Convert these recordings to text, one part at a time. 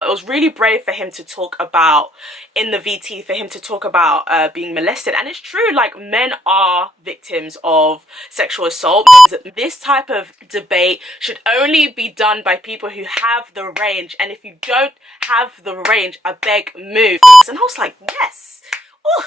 It was really brave for him to talk about, in the VT, for him to talk about being molested. And it's true, like, men are victims of sexual assault. This type of debate should only be done by people who have the range. And if you don't have the range, I beg, move. And I was like, yes. Oh,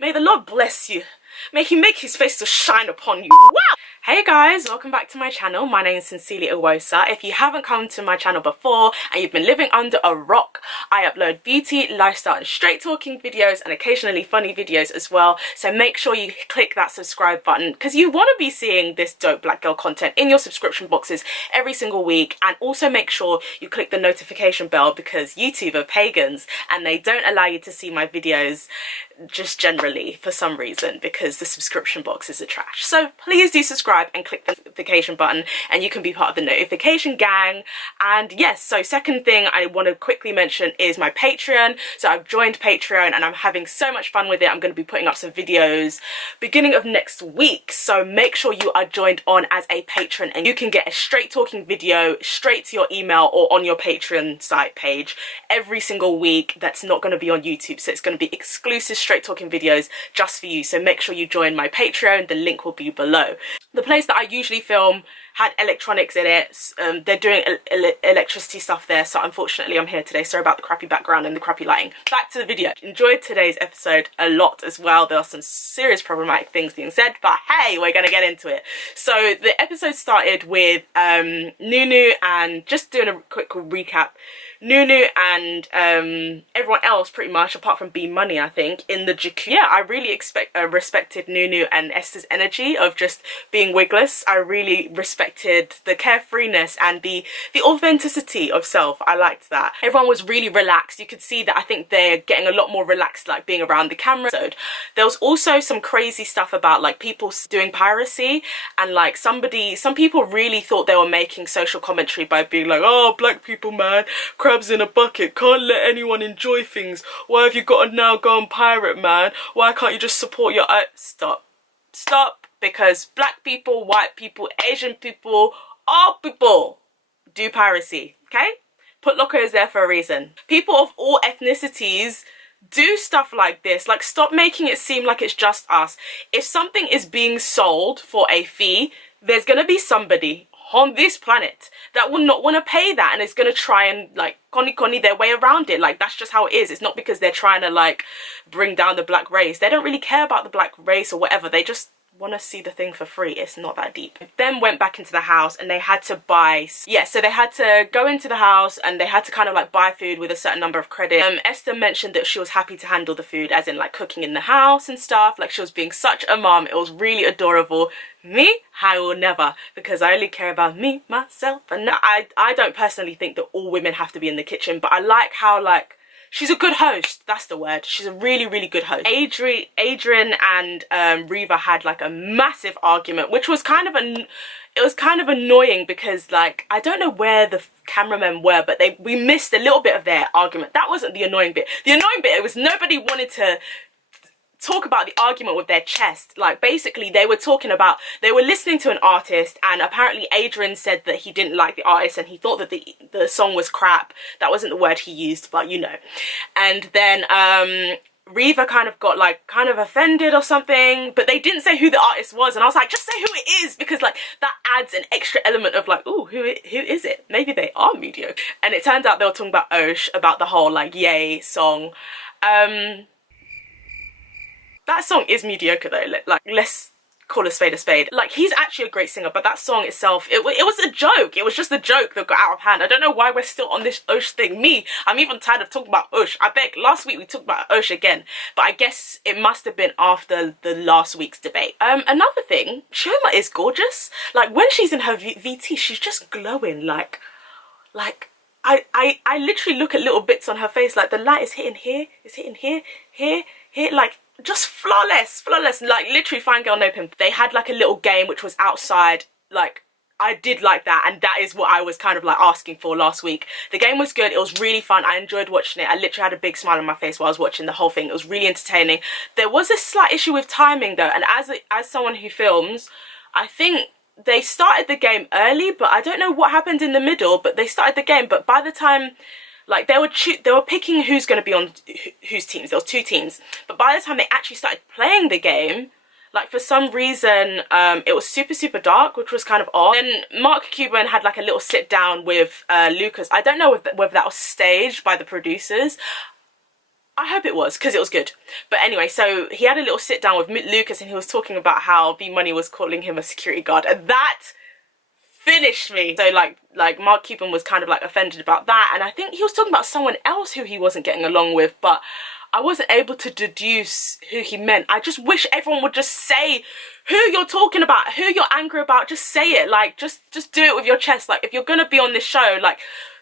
may the Lord bless you. May he make his face to shine upon you. Wow! Hey guys, welcome back to my channel. My name is sincerely Oghosa. If you haven't come to my channel before and you've been living under a rock, I upload beauty, lifestyle and straight talking videos and occasionally funny videos as well. So make sure you click that subscribe button because you want to be seeing this dope black girl content in your subscription boxes every single week. And also make sure you click the notification bell because YouTube are pagans and they don't allow you to see my videos just generally for some reason because the subscription boxes are trash. So please do subscribe and click the notification button and you can be part of the notification gang. And yes, so second thing I want to quickly mention is my Patreon. So I've joined Patreon and I'm having so much fun with it. I'm going to be putting up some videos beginning of next week, so make sure you are joined on as a patron and you can get a straight talking video straight to your email or on your Patreon site page every single week. That's not going to be on YouTube, so it's going to be exclusive straight talking videos just for you. So make sure you join my Patreon. The link will be below. The place that I usually film had electronics in it. They're doing electricity stuff there, so unfortunately I'm here today. Sorry about the crappy background and the crappy lighting. Back to the video. Enjoyed today's episode a lot as well. There are some serious problematic things being said, but hey, we're gonna get into it. So the episode started with Nunu, and just doing a quick recap, Nunu and everyone else pretty much apart from B Money, I think, in the jacuzzi. Yeah, I really respected Nunu and Esther's energy of just being wigless. I really respected the carefreeness and the authenticity of self. I liked that. Everyone was really relaxed. You could see that I think they're getting a lot more relaxed, like being around the camera. So there was also some crazy stuff about like people doing piracy, and like some people really thought they were making social commentary by being like, oh, black people, man, crabs in a bucket, can't let anyone enjoy things. Why have you got to now go and pirate, man? Why can't you just support your... Stop, because black people, white people, Asian people, all people do piracy, okay? Put Loco is there for a reason. People of all ethnicities do stuff like this. Like, stop making it seem like it's just us. If something is being sold for a fee, there's gonna be somebody on this planet that will not want to pay that and is going to try and like connie their way around it. Like, that's just how it is. It's not because they're trying to like bring down the black race. They don't really care about the black race or whatever. They just want to see the thing for free. It's not that deep. Then went back into the house and they had to buy, yeah, so they had to go into the house and they had to kind of like buy food with a certain number of credit. Esther mentioned that she was happy to handle the food, as in like cooking in the house and stuff. Like, she was being such a mom. It was really adorable. Me, I will never, because I only care about me, myself, and I don't personally think that all women have to be in the kitchen, but I like how like she's a good host. That's the word. She's a really, really good host. Adrian and Reva had like a massive argument, which was kind of annoying because like I don't know where the cameramen were, but we missed a little bit of their argument. That wasn't the annoying bit. The annoying bit, it was nobody wanted to talk about the argument with their chest. Like, basically they were listening to an artist, and apparently Adrian said that he didn't like the artist and he thought that the song was crap. That wasn't the word he used, but you know. And then Reva kind of got like kind of offended or something, but they didn't say who the artist was, and I was like, just say who it is, because like that adds an extra element of like, ooh, who is it? Maybe they are mediocre. And it turned out they were talking about Osh, about the whole like Yay song. That song is mediocre though. Like, let's call a spade a spade. Like, he's actually a great singer, but that song itself, it was a joke. It was just a joke that got out of hand. I don't know why we're still on this Osh thing. I'm even tired of talking about Osh. I beg, last week we talked about Osh again, but I guess it must have been after the last week's debate. Another thing, Chioma is gorgeous. Like, when she's in her VT, she's just glowing. Like I literally look at little bits on her face, like the light is hitting here, it's hitting here, here, like, just flawless, like literally fine girl, no pimp. They had like a little game which was outside. Like, I did like that, and that is what I was kind of like asking for last week. The game was good. It was really fun. I enjoyed watching it. I literally had a big smile on my face while I was watching the whole thing. It was really entertaining. There was a slight issue with timing though, and as someone who films, I think they started the game early, but I don't know what happened in the middle, but they started the game, but by the time Like they were picking who's going to be on whose teams. There was 2 teams, but by the time they actually started playing the game, like for some reason it was super dark, which was kind of odd. And Mark Cuban had like a little sit down with Lucas. I don't know whether that was staged by the producers. I hope it was, because it was good. But anyway, so he had a little sit down with Lucas, and he was talking about how B Money was calling him a security guard, and that finished me. So like Mark Cuban was kind of like offended about that, and I think he was talking about someone else who he wasn't getting along with, but I wasn't able to deduce who he meant. I just wish everyone would just say who you're talking about, who you're angry about. Just say it. Like just do it with your chest. Like if you're gonna be on this show, like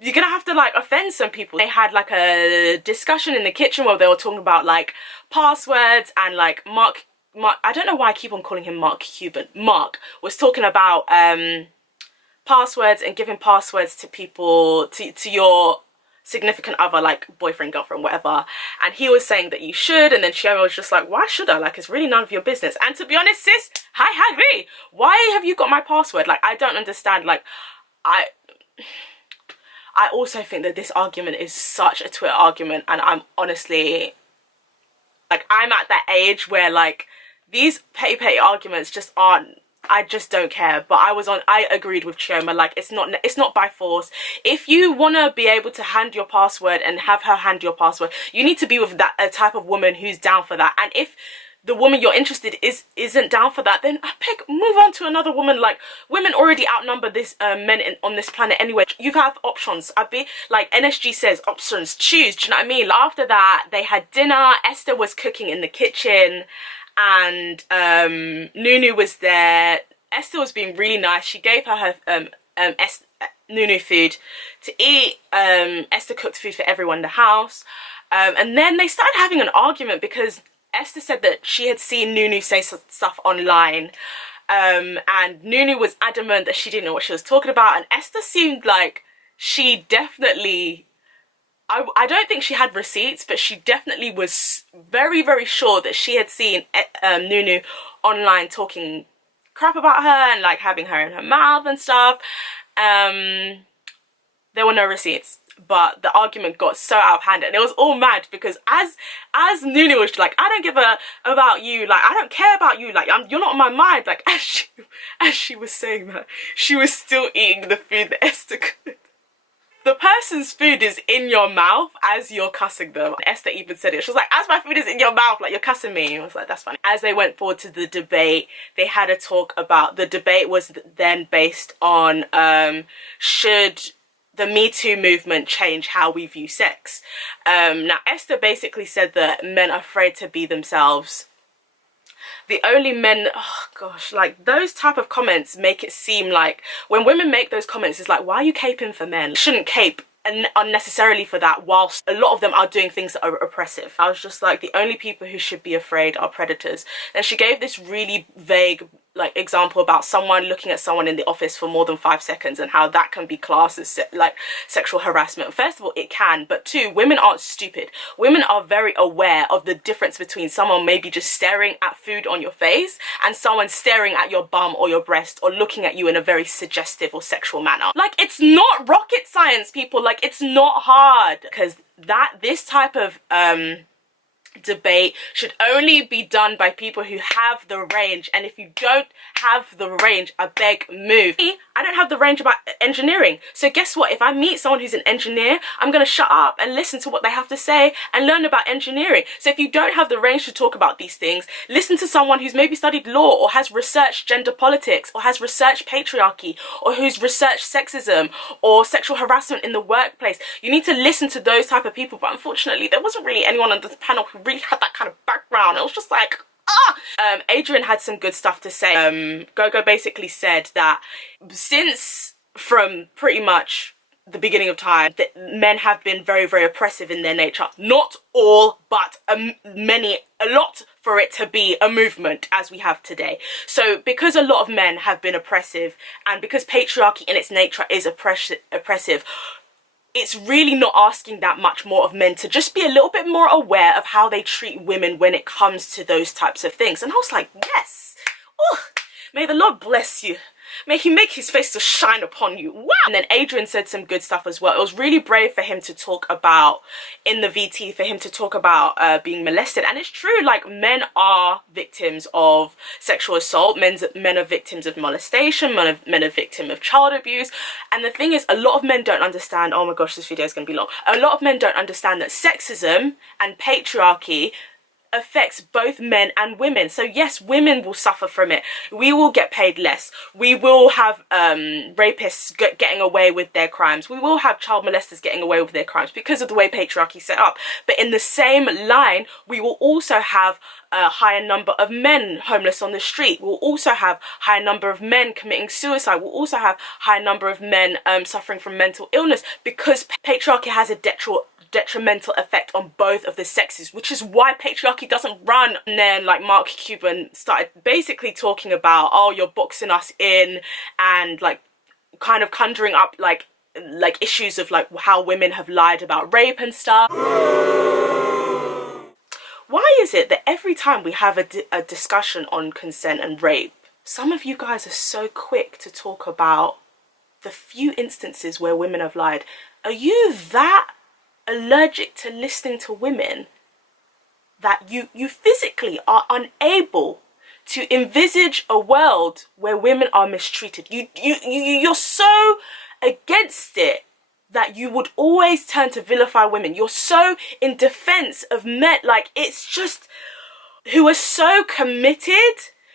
you're gonna have to like offend some people. They had like a discussion in the kitchen where they were talking about like passwords, and like Mark, I don't know why I keep on calling him Mark Cuban. Mark was talking about passwords and giving passwords to people, to your significant other, like boyfriend, girlfriend, whatever, and he was saying that you should, and then Chioma was just like, why should I? Like, it's really none of your business. And to be honest, sis, I agree. Why have you got my password? Like, I don't understand. Like, I also think that this argument is such a Twitter argument, and I'm honestly, like, I'm at that age where, like, these petty arguments just aren't, I just don't care. But I agreed with Chioma, like, it's not by force. If you want to be able to hand your password and have her hand your password, you need to be with that a type of woman who's down for that. And if the woman you're interested isn't down for that, then move on to another woman. Like, women already outnumber this men on this planet anyway. You have options. Like NSG says, options, choose. Do you know what I mean? Like, after that, they had dinner. Esther was cooking in the kitchen, and Nunu was there. Esther was being really nice. She gave her Nunu food to eat. Esther cooked food for everyone in the house, and then they started having an argument because Esther said that she had seen Nunu say stuff online, and Nunu was adamant that she didn't know what she was talking about, and Esther seemed like she definitely, I don't think she had receipts, but she definitely was very sure that she had seen Nunu online talking crap about her and like having her in her mouth and stuff. There were no receipts, but the argument got so out of hand, and it was all mad because as Nunu was like, I don't give a about you, like I don't care about you, like you're not on my mind. Like as she was saying that, she was still eating the food that Esther cooked. The person's food is in your mouth as you're cussing them. Esther even said it. She was like, as my food is in your mouth, like you're cussing me. I was like, that's funny. As they went forward to the debate, they had a talk about, the debate was then based on should the Me Too movement change how we view sex. Now Esther basically said that men are afraid to be themselves. The only men, oh gosh, like those type of comments make it seem like when women make those comments, it's like, why are you caping for men? You shouldn't cape unnecessarily for that, whilst a lot of them are doing things that are oppressive. I was just like, the only people who should be afraid are predators. And she gave this really vague like example about someone looking at someone in the office for more than 5 seconds and how that can be classed as like sexual harassment. First of all, it can, but 2, women aren't stupid. Women are very aware of the difference between someone maybe just staring at food on your face and someone staring at your bum or your breast or looking at you in a very suggestive or sexual manner. Like, it's not rocket science, people. Like, it's not hard, because this type of debate should only be done by people who have the range, and if you don't have the range, I beg, move. I don't have the range about engineering, so guess what? If I meet someone who's an engineer, I'm gonna shut up and listen to what they have to say and learn about engineering. So if you don't have the range to talk about these things, listen to someone who's maybe studied law or has researched gender politics or has researched patriarchy or who's researched sexism or sexual harassment in the workplace. You need to listen to those type of people, but unfortunately there wasn't really anyone on this panel who really had that kind of background. It was just like, Adrian had some good stuff to say. Gogo basically said that since from pretty much the beginning of time, that men have been very oppressive in their nature. Not all, but a lot for it to be a movement as we have today. So because a lot of men have been oppressive, and because patriarchy in its nature is oppressive, it's really not asking that much more of men to just be a little bit more aware of how they treat women when it comes to those types of things. And I was like, yes, oh, may the Lord bless you. May he make his face to shine upon you. Wow. And then Adrian said some good stuff as well. It was really brave for him to talk about, in the VT, for him to talk about being molested. And it's true, like, men are victims of sexual assault. Men are victims of molestation. Men are victims of child abuse. And the thing is, a lot of men don't understand, oh my gosh, this video is going to be long. A lot of men don't understand that sexism and patriarchy affects both men and women. So yes, women will suffer from it. We will get paid less. We will have rapists getting away with their crimes. We will have child molesters getting away with their crimes because of the way patriarchy is set up. But in the same line, we will also have a higher number of men homeless on the street. We'll also have higher number of men committing suicide. We'll also have higher number of men suffering from mental illness, because patriarchy has a detrimental effect on both of the sexes, which is why patriarchy doesn't run. And then like Mark Cuban started basically talking about, oh, you're boxing us in, and like kind of conjuring up like issues of like how women have lied about rape and stuff. Why is it that every time we have a discussion on consent and rape, some of you guys are so quick to talk about the few instances where women have lied? Are you that allergic to listening to women that you physically are unable to envisage a world where women are mistreated? You're so against it that you would always turn to vilify women. You're so in defense of men, like, it's just, who are so committed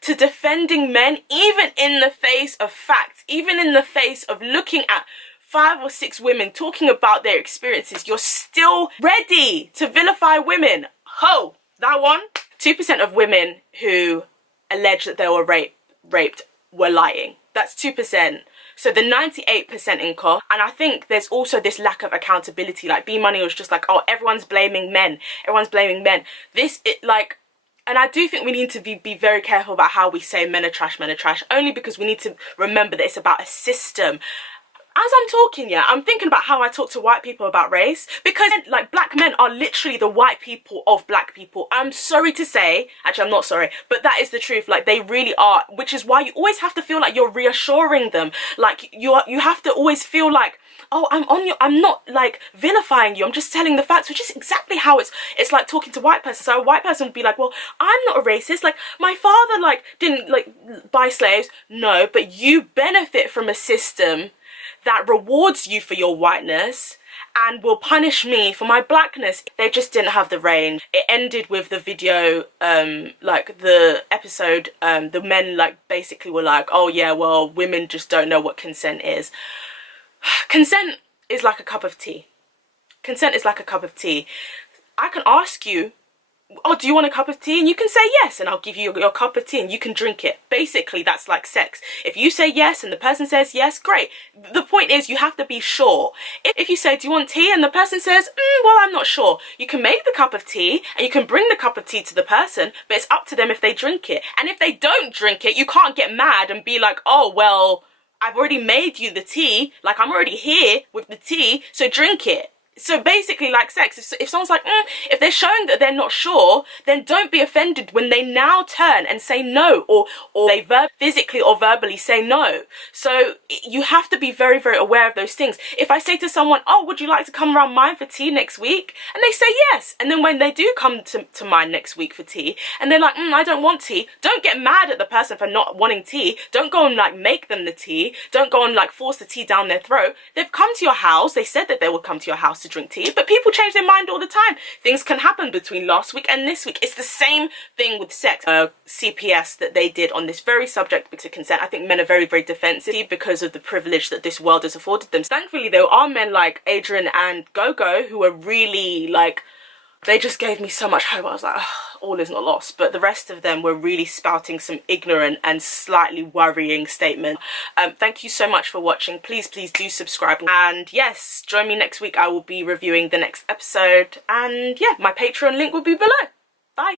to defending men, even in the face of facts, even in the face of looking at 5 or 6 women talking about their experiences. You're still ready to vilify women. Ho, that one. 2% of women who allege that they were raped were lying. That's 2%. So the 98% in core. And I think there's also this lack of accountability. Like, B Money was just like, oh, everyone's blaming men. Everyone's blaming men. And I do think we need to be very careful about how we say men are trash, only because we need to remember that it's about a system. As I'm talking, yeah, I'm thinking about how I talk to white people about race, because like black men are literally the white people of black people. I'm sorry to say, actually I'm not sorry, but that is the truth. Like, they really are, which is why you always have to feel like you're reassuring them. Like, you have to always feel like, oh, I'm not like vilifying you, I'm just telling the facts, which is exactly how it's like talking to a white person. So a white person would be like, well, I'm not a racist, like my father like didn't like buy slaves. No, but you benefit from a system that rewards you for your whiteness and will punish me for my blackness. They just didn't have the range. It ended with the video, like the episode, the men like basically were like, oh yeah, well, women just don't know what consent is. Consent is like a cup of tea. Consent is like a cup of tea. I can ask you, oh, do you want a cup of tea? And you can say yes, and I'll give you your cup of tea and you can drink it. Basically, that's like sex. If you say yes and the person says yes, great. The point is, you have to be sure. If you say, do you want tea? And the person says, well, I'm not sure. You can make the cup of tea and you can bring the cup of tea to the person, but it's up to them if they drink it. And if they don't drink it, you can't get mad and be like, oh, well, I've already made you the tea. Like, I'm already here with the tea, so drink it. So basically, like sex, if someone's like, if they're showing that they're not sure, then don't be offended when they now turn and say no, or they physically or verbally say no. So you have to be very, very aware of those things. If I say to someone, oh, would you like to come around mine for tea next week? And they say yes. And then when they do come to mine next week for tea, and they're like, I don't want tea, don't get mad at the person for not wanting tea. Don't go and like make them the tea. Don't go and like force the tea down their throat. They've come to your house. They said that they would come to your house to drink tea, but people change their mind all the time. Things can happen between last week and this week. It's the same thing with sex. CPS that they did on this very subject to consent. I think men are very, very defensive because of the privilege that this world has afforded them. Thankfully, there are men like Adrian and Gogo who are really like, they just gave me so much hope. I was like, oh, all is not lost. But the rest of them were really spouting some ignorant and slightly worrying statements. Thank you so much for watching. Please do subscribe. And yes, join me next week. I will be reviewing the next episode. And yeah, my Patreon link will be below.